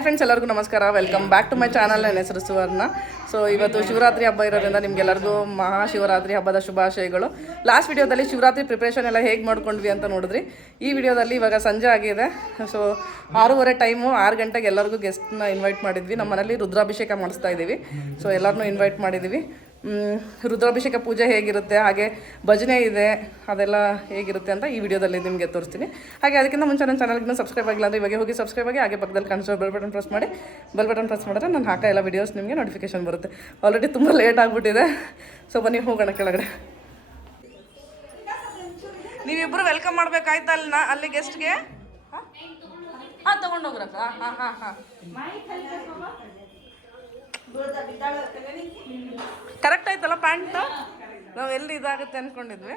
Hi friends ಎಲ್ಲರಿಗೂ ನಮಸ್ಕಾರ. Welcome back to my channel ನನ್ನ ಹೆಸರು ಸುವರ್ಣ. ಸೊ ಇವತ್ತು ಶಿವರಾತ್ರಿ ಹಬ್ಬ ಇರೋದ್ರಿಂದ ನಿಮ್ಗೆಲ್ಲರಿಗೂ ಮಹಾಶಿವರಾತ್ರಿ ಹಬ್ಬದ ಶುಭಾಶಯಗಳು. ಲಾಸ್ಟ್ ವಿಡಿಯೋದಲ್ಲಿ ಶಿವರಾತ್ರಿ ಪ್ರಿಪ್ರೇಷನ್ ಎಲ್ಲ ಹೇಗೆ ಮಾಡ್ಕೊಂಡ್ವಿ ಅಂತ ನೋಡಿದ್ರಿ. ಈ ವಿಡಿಯೋದಲ್ಲಿ ಇವಾಗ ಸಂಜೆ ಆಗಿದೆ. ಸೊ ಆರೂವರೆ ಟೈಮು ಆರು ಗಂಟೆಗೆ ಎಲ್ಲರಿಗೂ ಗೆಸ್ಟ್ನ ಇನ್ವೈಟ್ ಮಾಡಿದ್ವಿ. ನಮ್ಮ ಮನೇಲಿ ರುದ್ರಾಭಿಷೇಕ ಮಾಡಿಸ್ತಾ ಇದ್ದೀವಿ. ಸೊ ಎಲ್ಲರನ್ನೂ ಇನ್ವೈಟ್ ಮಾಡಿದ್ದೀವಿ. ರುದ್ರಾಭಿಷೇಕ ಪೂಜೆ ಹೇಗಿರುತ್ತೆ ಹಾಗೆ ಭಜನೆ ಇದೆ ಅದೆಲ್ಲ ಹೇಗಿರುತ್ತೆ ಅಂತ ಈ ವಿಡಿಯೋದಲ್ಲಿ ನಿಮಗೆ ತೋರಿಸ್ತೀನಿ. ಹಾಗೆ ಅದಕ್ಕಿಂತ ಮುಂಚೆ ನನ್ನ ಚಾನಲ್ಗೆ ಸಬ್ಸ್ಕ್ರೈಬ್ ಆಗಿಲ್ಲ ಅಂದರೆ ಇವಾಗ ಹೋಗಿ ಸಬ್ಸ್ಕ್ರೈಬ್ ಆಗಿ ಹಾಗೆ ಪಕ್ಕದಲ್ಲಿ ಕಾಣಿಸೋ ಬೆಲ್ ಬಟನ್ ಪ್ರೆಸ್ ಮಾಡಿ. ಬೆಲ್ ಬಟನ್ ಪ್ರೆಸ್ ಮಾಡಿದ್ರೆ ನಾನು ಹಾಕೋ ಎಲ್ಲ ವೀಡಿಯೋಸ್ ನಿಮಗೆ ನೋಟಿಫಿಕೇಶನ್ ಬರುತ್ತೆ. ಆಲ್ರೆಡಿ ತುಂಬ ಲೇಟ್ ಆಗಿಬಿಟ್ಟಿದೆ. ಸೊ ಬನ್ನಿ ಹೋಗೋಣ ಕೆಳಗಡೆ. ನೀವಿಬ್ಬರು ವೆಲ್ಕಮ್ ಮಾಡ್ಬೇಕಾಯ್ತಾ ಅಲ್ಲಿ ನಾ ಅಲ್ಲಿ ಗೆಸ್ಟ್ಗೆ ಹಾಂ ತೊಗೊಂಡೋಗ್ರಕ್ಕ ಹಾಂ ಹಾಂ ಹಾಂ. ಕರೆಕ್ಟ್ ಆಯ್ತಲ್ಲ ಪ್ಯಾಂಟ್ ನಾವು ಎಲ್ಲಿ ಇದಾಗುತ್ತೆ ಅನ್ಕೊಂಡಿದ್ವಿ.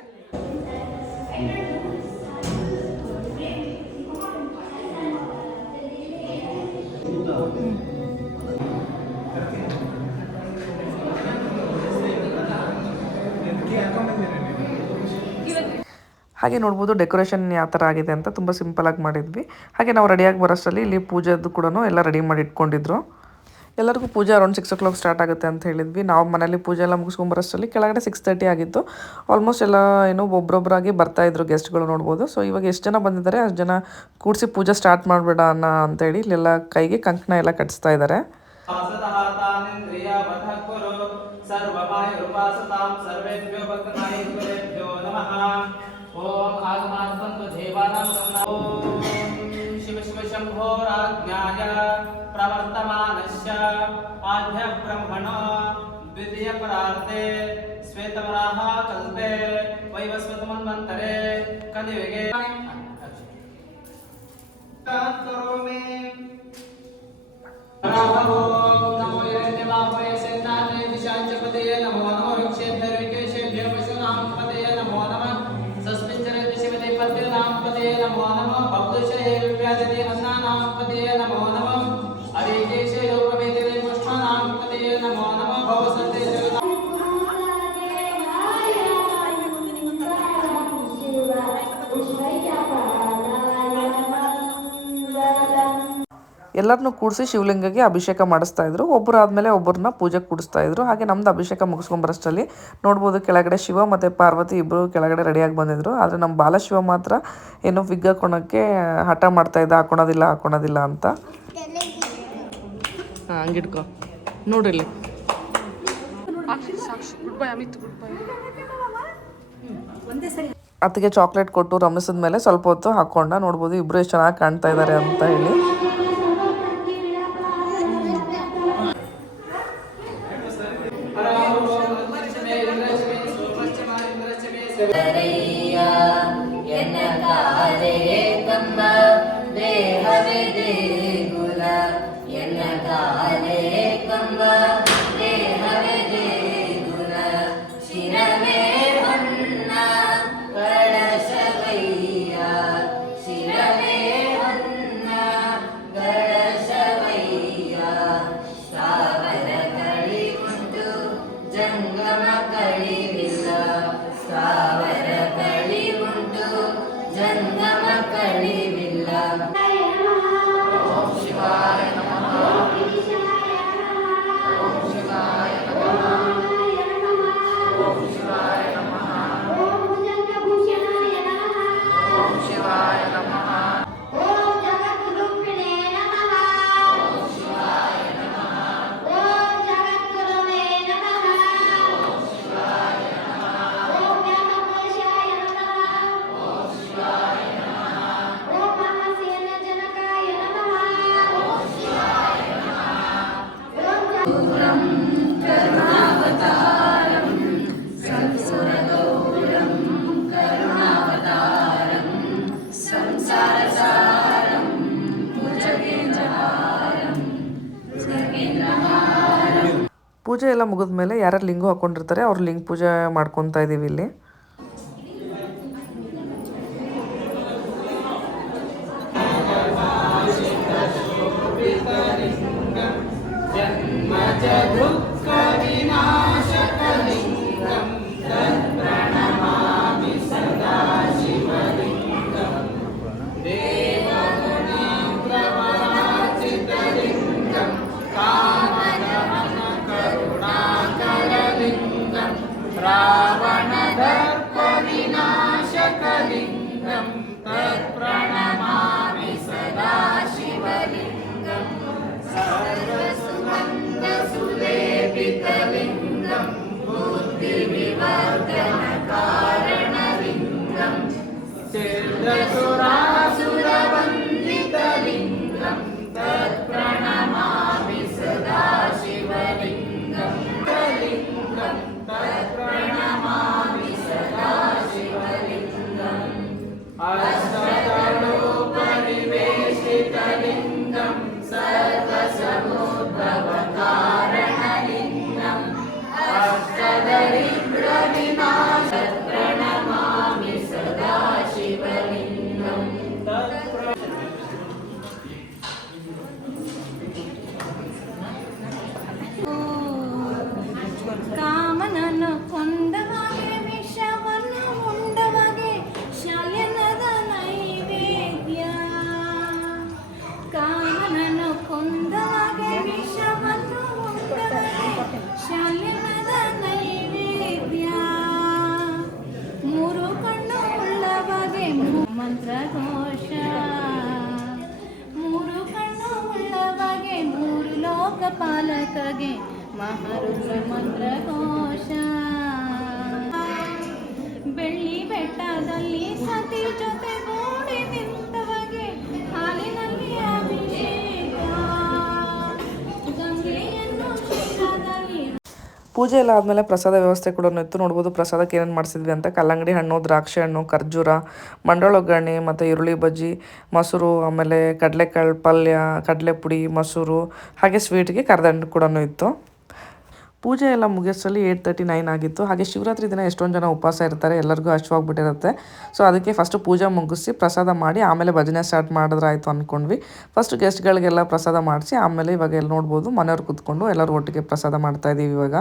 ಹಾಗೆ ನೋಡ್ಬೋದು ಡೆಕೋರೇಷನ್ ಯಾವ ಥರ ಆಗಿದೆ ಅಂತ ತುಂಬ ಸಿಂಪಲಾಗಿ ಮಾಡಿದ್ವಿ. ಹಾಗೆ ನಾವು ರೆಡಿಯಾಗಿ ಬರೋಷ್ಟರಲ್ಲಿ ಇಲ್ಲಿ ಪೂಜೆದು ಕೂಡ ಎಲ್ಲ ರೆಡಿ ಮಾಡಿ ಇಟ್ಕೊಂಡಿದ್ರು. ಎಲ್ಲರಿಗೂ ಪೂಜೆ around six o'clock start ಆಗುತ್ತೆ ಅಂತ ಹೇಳಿದ್ವಿ. ನಾವು ಮನೇಲಿ ಪೂಜೆ ಎಲ್ಲ ಮುಗಿಸ್ಕೊಂಬರೋಷ್ಟರಲ್ಲಿ ಕೆಳಗಡೆ ಸಿಕ್ಸ್ ತರ್ಟಿ ಆಗಿತ್ತು. ಆಲ್ಮೋಸ್ಟ್ ಎಲ್ಲ ಏನೋ ಒಬ್ಬೊಬ್ಬರಾಗಿ ಬರ್ತಾಯಿದ್ರು ಗೆಸ್ಟ್ಗಳು ನೋಡ್ಬೋದು. ಸೊ ಇವಾಗ ಎಷ್ಟು ಜನ ಬಂದಿದ್ದಾರೆ, ಅಷ್ಟು ಜನ ಕೂಡಿಸಿ ಪೂಜೆ ಸ್ಟಾರ್ಟ್ ಮಾಡಬೇಡ ಅನ್ನ ಅಂತೇಳಿ ಇಲ್ಲೆಲ್ಲ ಕೈಗೆ ಕಂಕಣ ಎಲ್ಲ ಕಟ್ಸ್ತಾ ಇದ್ದಾರೆ. ಓಂ ಶಿವ ಶಿವ ಶಂಭೋ ರಾಜ್ಞಾಯ. भक्तमायुर्भ्यो नमः ॐ आगमान्तु देवानां नमः ॐ शिव शिव शम्भो राज्ञाय प्रवर्तमानस्य आद्य ब्रह्मणो द्वितीयपरार्थे श्वेतवराह कल्पे वैवस्वतमन्वन्तरे कलियुगे करोमि ಎಲ್ಲರನ್ನೂ ಕೂಡಿಸಿ ಶಿವಲಿಂಗಕ್ಕೆ ಅಭಿಷೇಕ ಮಾಡಿಸ್ತಾ ಇದ್ರು. ಒಬ್ಬರು ಆದಮೇಲೆ ಒಬ್ಬರನ್ನ ಪೂಜೆ ಕೂಡಿಸ್ತಾ ಇದ್ರು. ಹಾಗೆ ನಮ್ದು ಅಭಿಷೇಕ ಮುಗಿಸ್ಕೊಂಬರಷ್ಟರಲ್ಲಿ ನೋಡ್ಬೋದು ಕೆಳಗಡೆ ಶಿವ ಮತ್ತು ಪಾರ್ವತಿ ಇಬ್ಬರು ಕೆಳಗಡೆ ರೆಡಿಯಾಗಿ ಬಂದಿದ್ರು. ಆದರೆ ನಮ್ಮ ಬಾಲಶಿವ ಮಾತ್ರ ಏನೋ ವಿಗ್ ಹಾಕೊಳಕ್ಕೆ ಹಠ ಮಾಡ್ತಾ ಇದ್ದ ಹಾಕೊಳೋದಿಲ್ಲ ಹಾಕೊಳೋದಿಲ್ಲ ಅಂತ. ಹಂಗಿಡ್ಕೊ ನೋಡಿಲ್ಲಿ ಅದಕ್ಕೆ ಚಾಕ್ಲೇಟ್ ಕೊಟ್ಟು ರಮಿಸಿದ ಮೇಲೆ ಸ್ವಲ್ಪ ಹೊತ್ತು ಹಾಕೊಂಡ ನೋಡ್ಬೋದು ಇಬ್ರು ಎಷ್ಟು ಚೆನ್ನಾಗಿ ಕಾಣ್ತಾ ಇದ್ದಾರೆ ಅಂತ ಹೇಳಿ. ದೇಹವೇ ದೇಗುಲ ಪೂಜೆ ಎಲ್ಲ ಮುಗಿದ ಮೇಲೆ ಯಾರ್ಯಾರು ಲಿಂಗು ಹಾಕೊಂಡಿರ್ತಾರೆ ಅವ್ರು ಲಿಂಗ ಪೂಜೆ ಮಾಡ್ಕೊತಾ ಇದೀವಿ ಇಲ್ಲಿ. Brahma ಪೂಜೆ ಎಲ್ಲ ಆದಮೇಲೆ ಪ್ರಸಾದ ವ್ಯವಸ್ಥೆ ಕೂಡ ಇತ್ತು ನೋಡ್ಬೋದು. ಪ್ರಸಾದಕ್ಕೆ ಏನೇನು ಮಾಡಿಸಿದ್ವಿ ಅಂತ ಕಲ್ಲಂಗಡಿ ಹಣ್ಣು, ದ್ರಾಕ್ಷಿ ಹಣ್ಣು, ಖರ್ಜೂರ, ಮಂಡಳ ಒಗ್ಗರಣೆ ಮತ್ತು ಈರುಳ್ಳಿ ಬಜ್ಜಿ, ಮೊಸರು, ಆಮೇಲೆ ಕಡಲೆಕಾಳು ಪಲ್ಯ ಕಡಲೆ ಪುಡಿ ಮೊಸರು, ಹಾಗೆ ಸ್ವೀಟ್ಗೆ ಕರ್ದಣ್ಣು ಕೂಡ ಇತ್ತು. ಪೂಜೆ ಎಲ್ಲ ಮುಗಿಸಲಿ ಏಯ್ಟ್ ತರ್ಟಿ ನೈನ್ ಆಗಿತ್ತು. ಹಾಗೆ ಶಿವರಾತ್ರಿ ದಿನ ಎಷ್ಟೊಂದು ಜನ ಉಪವಾಸ ಇರ್ತಾರೆ, ಎಲ್ಲರಿಗೂ ಹಶ್ವಾಗ್ಬಿಟ್ಟಿರುತ್ತೆ ಸೊ ಅದಕ್ಕೆ ಫಸ್ಟ್ ಪೂಜೆ ಮುಗಿಸಿ ಪ್ರಸಾದ ಮಾಡಿ ಆಮೇಲೆ ಭಜನೆ ಸ್ಟಾರ್ಟ್ ಮಾಡಿದ್ರೆ ಆಯಿತು ಅಂದ್ಕೊಂಡ್ವಿ ಫಸ್ಟ್ ಗೆಸ್ಟ್ಗಳಿಗೆಲ್ಲ ಪ್ರಸಾದ ಮಾಡಿಸಿ ಆಮೇಲೆ ಇವಾಗ ಎಲ್ಲ ನೋಡ್ಬೋದು, ಮನೆಯವ್ರು ಕೂತ್ಕೊಂಡು ಎಲ್ಲರೂ ಒಟ್ಟಿಗೆ ಪ್ರಸಾದ ಮಾಡ್ತಾಯಿದ್ದೀವಿ ಇವಾಗ.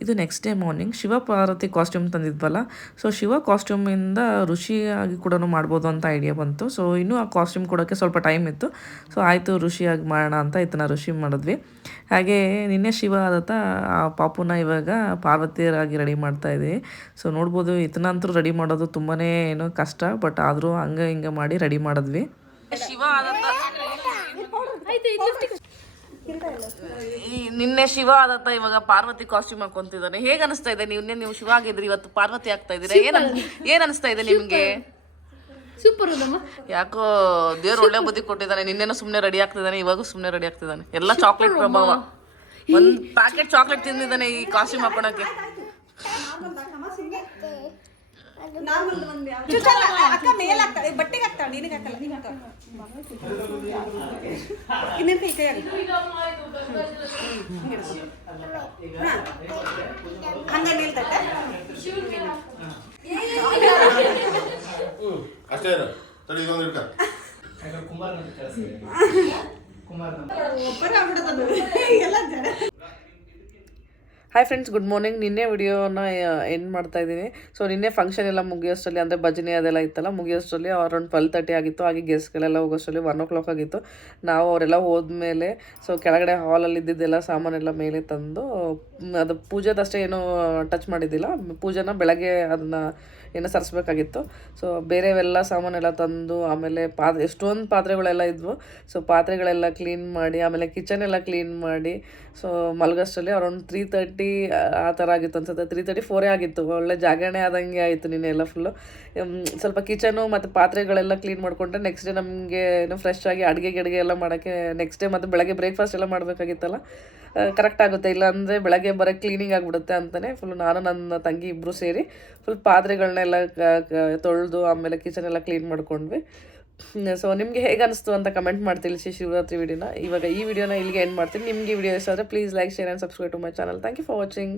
ಇದು next day morning Shiva Parvati costume ತಂದಿದ್ವಲ್ಲ. So Shiva ಕಾಸ್ಟ್ಯೂಮಿಂದ ಋಷಿಯಾಗಿ ಕೂಡ ಮಾಡ್ಬೋದು ಅಂತ ಐಡಿಯಾ ಬಂತು. ಸೊ ಇನ್ನೂ ಆ ಕಾಸ್ಟ್ಯೂಮ್ ಕೊಡೋಕ್ಕೆ ಸ್ವಲ್ಪ ಟೈಮ್ ಇತ್ತು. ಸೊ ಆಯಿತು ಋಷಿಯಾಗಿ ಮಾಡೋಣ ಅಂತ ಇದನ್ನ ಋಷಿ ಮಾಡಿದ್ವಿ. ಹಾಗೆ ನಿನ್ನೆ ಶಿವ ಆದತ್ತ ಆ ಪಾಪುನ ಇವಾಗ ಪಾರ್ವತಿಯರಾಗಿ ರೆಡಿ ಮಾಡ್ತಾ ಇದ್ದೀವಿ ಸೊ ನೋಡ್ಬೋದು ಇದನ್ನಂತೂ ರೆಡಿ ಮಾಡೋದು ತುಂಬಾ ಏನೋ ಕಷ್ಟ ಬಟ್ ಆದರೂ ಹಂಗೆ ಹಿಂಗೆ ಮಾಡಿ ರೆಡಿ ಮಾಡಿದ್ವಿ. ಶಿವ ನಿನ್ನೆ ಶಿವ ಆದತ್ತ ಇವಾಗ ಪಾರ್ವತಿ ಕಾಸ್ಟ್ಯೂಮ್ ಹಾಕೊಂತಿದ್ದಾನೆ. ಹೇಗ್ ಅನಿಸ್ತಾ ಇದೆ? ನೀವು ನೀವು ಶಿವ ಆಗಿದ್ರಿ ಇವತ್ತು ಪಾರ್ವತಿ ಆಗ್ತಾ ಇದೀರಾ ಏನ್ ಏನ್ ಅನಿಸ್ತಾ ಇದೆ ನಿಮ್ಗೆ? ಸೂಪರ್ ಯಾಕೋ ದೇವ್ರ ಒಳ್ಳೆ ಬುದ್ಧಿ ಕೊಟ್ಟಿದ್ದಾನೆ. ನಿನ್ನೆನೂ ಸುಮ್ನೆ ರೆಡಿ ಆಗ್ತಿದ್ದಾನೆ ಇವಾಗೂ ಸುಮ್ನೆ ರೆಡಿ ಆಗ್ತಿದ್ದಾನೆ. ಎಲ್ಲ ಚಾಕ್ಲೇಟ್ ಪ್ರಭಾವ. ಒಂದ್ ಪ್ಯಾಕೆಟ್ ಚಾಕ್ಲೇಟ್ ತಿಂದಿದ್ದಾನೆ ಈ ಕಾಸ್ಟ್ಯೂಮ್ ಹಾಕೊಳಕ್ಕೆ. ಅಕ್ಕ ಮೇಲ್ ಹಾಕ್ತಾಳೆ ಬಟ್ಟೆಗೆ ಹಾಕ್ತಾಳೆ ನಿನಗೆ ಹಾಕಲ್ಲ ನೀನು ಹಾಕ ಇನ್ನೇನು ಕೈ ಕೈ ಹಂಗ ನಿಲ್ತಟ್ಟೆ ಅಷ್ಟೇ ಇರು. ತಡಿ ಇದೊಂದು ಹಿಡ್ಕ ಕುಮಾರ್ ಕುಮಾರ್ ಒಬ್ಬರ ಆಗ್ಬಿಡೋದು ಎಲ್ಲ ಜನ. ಹಾಯ್ ಫ್ರೆಂಡ್ಸ್ ಗುಡ್ ಮಾರ್ನಿಂಗ್ ನಿನ್ನೆ ವಿಡಿಯೋನ ಎಂಡ್ ಮಾಡ್ತಾ ಇದ್ದೀನಿ. ಸೊ ನಿನ್ನೆ ಫಂಕ್ಷನ್ ಎಲ್ಲ ಮುಗಿಯೋಷ್ಟರಲ್ಲಿ, ಅಂದರೆ ಭಜನೆ ಅದೆಲ್ಲ ಇತ್ತಲ್ಲ, ಮುಗಿಯೋಷ್ಟರಲ್ಲಿ ಅರೌಂಡ್ ಟ್ವೆಲ್ ತರ್ಟಿ ಆಗಿತ್ತು. ಹಾಗೆ ಗೆಸ್ಟ್ಗಳೆಲ್ಲ ಹೋಗೋಷ್ಟರಲ್ಲಿ ಒನ್ ಓ ಕ್ಲಾಕ್ ಆಗಿತ್ತು. ನಾವು ಅವರೆಲ್ಲ ಹೋದ್ಮೇಲೆ ಸೊ ಕೆಳಗಡೆ ಹಾಲಲ್ಲಿ ಇದ್ದಿದ್ದೆಲ್ಲ ಸಾಮಾನೆಲ್ಲ ಮೇಲೆ ತಂದು ಅದು ಪೂಜೆದಷ್ಟೇ ಏನೂ ಟಚ್ ಮಾಡಿದ್ದಿಲ್ಲ. ಪೂಜೆನ ಬೆಳಗ್ಗೆ ಅದನ್ನು ಏನೋ ಸರಿಸ್ಬೇಕಾಗಿತ್ತು. ಸೊ ಬೇರೆವೆಲ್ಲ ಸಾಮಾನೆಲ್ಲ ತಂದು, ಆಮೇಲೆ ಪಾತ್ರೆ ಎಷ್ಟೊಂದು ಪಾತ್ರೆಗಳೆಲ್ಲ ಇದ್ವು. ಸೊ ಪಾತ್ರೆಗಳೆಲ್ಲ ಕ್ಲೀನ್ ಮಾಡಿ, ಆಮೇಲೆ ಕಿಚನ್ ಎಲ್ಲ ಕ್ಲೀನ್ ಮಾಡಿ ಸೊ ಮಲಗೋಷ್ಟರಲ್ಲಿ ಅರೌಂಡ್ ತ್ರೀ ತರ್ಟಿ ತರ್ಟಿ ಆ ಥರ ಆಗಿತ್ತು ಅನ್ಸುತ್ತೆ. ತ್ರೀ ತರ್ಟಿ ಫೋರೇ ಆಗಿತ್ತು. ಒಳ್ಳೆ ಜಾಗರಣೆ ಆದಂಗೆ ಆಯಿತು ನಿನ್ನೆ ಎಲ್ಲ ಫುಲ್ಲು ಸ್ವಲ್ಪ ಕಿಚನು ಮತ್ತು ಪಾತ್ರೆಗಳೆಲ್ಲ ಕ್ಲೀನ್ ಮಾಡಿಕೊಂಡ್ರೆ ನೆಕ್ಸ್ಟ್ ಡೇ ನಮಗೆ ಏನು ಫ್ರೆಶ್ ಆಗಿ ಅಡುಗೆ ಗಿಡಿಗೆ ಎಲ್ಲ ಮಾಡೋಕ್ಕೆ ನೆಕ್ಸ್ಟ್ ಡೇ ಮತ್ತು ಬೆಳಗ್ಗೆ ಬ್ರೇಕ್ಫಾಸ್ಟ್ ಎಲ್ಲ ಮಾಡಬೇಕಾಗಿತ್ತಲ್ಲ ಕರೆಕ್ಟ್ ಆಗುತ್ತೆ. ಇಲ್ಲ ಅಂದರೆ ಬೆಳಗ್ಗೆ ಬರೋ ಕ್ಲೀನಿಂಗ್ ಆಗಿಬಿಡುತ್ತೆ ಅಂತಲೇ ಫುಲ್ ನಾನು, ನನ್ನ ತಂಗಿ ಇಬ್ಬರು ಸೇರಿ ಫುಲ್ ಪಾತ್ರೆಗಳನ್ನೆಲ್ಲ ತೊಳೆದು ಆಮೇಲೆ ಕಿಚನ್ ಎಲ್ಲ ಕ್ಲೀನ್ ಮಾಡ್ಕೊಂಡ್ವಿ. ಸೊ ನಿಮಗೆ ಹೇಗೆ ಅನಿಸ್ತು ಅಂತ ಕಮೆಂಟ್ ಮಾಡಿ ಶಿ ಶಿವರಾತ್ರಿ ವಿಡಿಯೋನ ಇವಾಗ ಈ ವಿಡಿಯೋನ ಇಲ್ಲಿಗೆ ಎಂಡ್ ಮಾಡ್ತೀನಿ. ನಿಮಗೆ ವಿಡಿಯೋ ಇಷ್ಟ ಆದರೆ please like share and subscribe to my channel thank you for watching